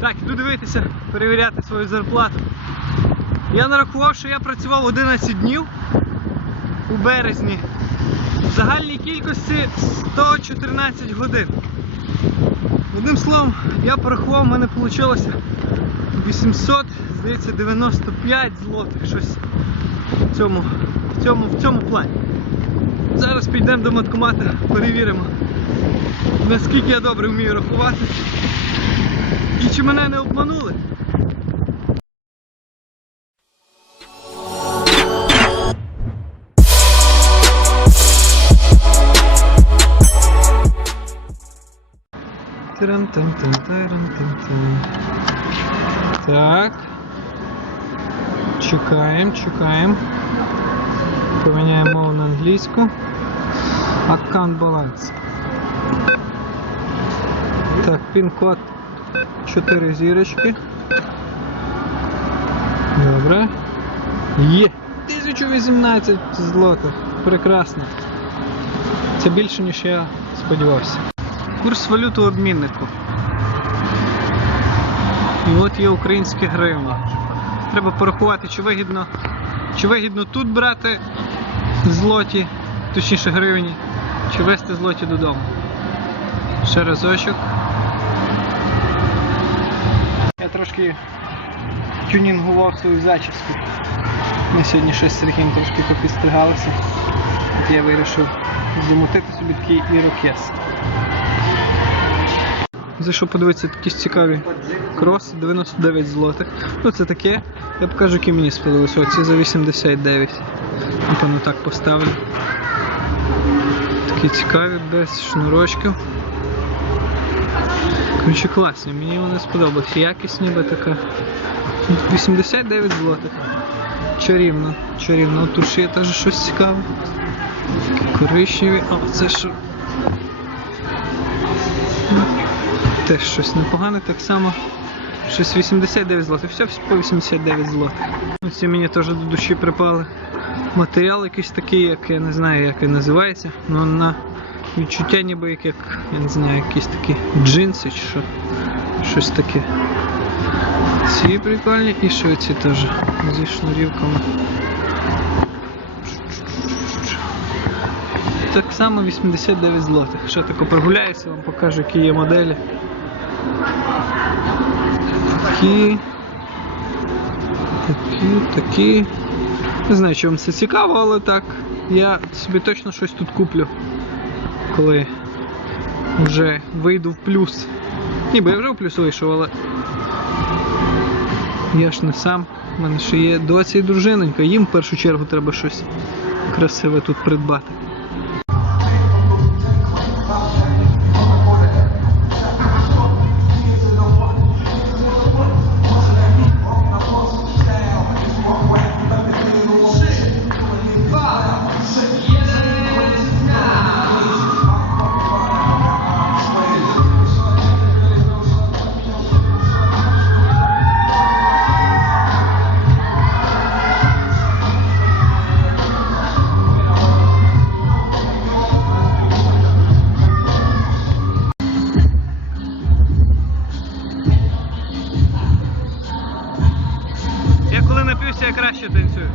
Так, іду дивитися, перевіряти свою зарплату. Я нарахував, що я працював 11 днів у березні. В загальній кількості 114 годин. Одним словом, я порахував, в мене вийшло 800, здається, 95 злотих, щось в цьому, в цьому, в цьому плані. Зараз підемо до маткомата, перевіримо, наскільки я добре вмію рахувати. І чи мене не обманули? Так. Чекаємо, чекаємо. Поміняємо мову на англійську. Аккаунт баланс. Так, пін-код 4 зірочки. Добре. Є! 1018 злотих. Прекрасно. Це більше, ніж я сподівався. Курс валют у обміннику. І от є українські гривні. Треба порахувати, чи вигідно, чи вигідно тут брати злоті, точніше гривні, чи вести злоті додому. Ще разочок. Я трошки тюнінгував свою зачіску. Ми сьогодні щось з Сергієм трошки попістригалися. От я вирішив замутити собі такий ірокез. Зайшов подивитися такі цікаві кроси, 99 злотих. Ну це таке. Я покажу, які мені сподобалися. Оці за 89. Напевно так поставлю. Такі цікаві, без шнурочків. Коротше, класні, мені вони сподобалися. Якість ніби така. 89 злотих. Чарівно, чарівно. Тут ще є теж щось цікаве. Коричневі. А, це що? Теж щось непогане, так само. Щось 89 злотих. Все по 89 злотих. Ці мені теж до душі припали. Матеріал якийсь такий, як я не знаю, як він називається. Ну на відчуття ніби як, як я не знаю, якісь такі джинси чи що. Щось таке. Ці прикольні і що ці теж зі шнурівками. Так само 89 злотих. Ще тако прогуляюся, вам покажу, які є моделі. Такі. Такі, такі. Не знаю, чи вам це цікаво, але так. Я собі точно щось тут куплю. Коли вже вийду в плюс. Ніби я вже в плюс вийшов, але. Я ж не сам. У мене ще є доці і дружиненька, Їм в першу чергу треба щось красиве тут придбати. дивлюся, я краще танцюю.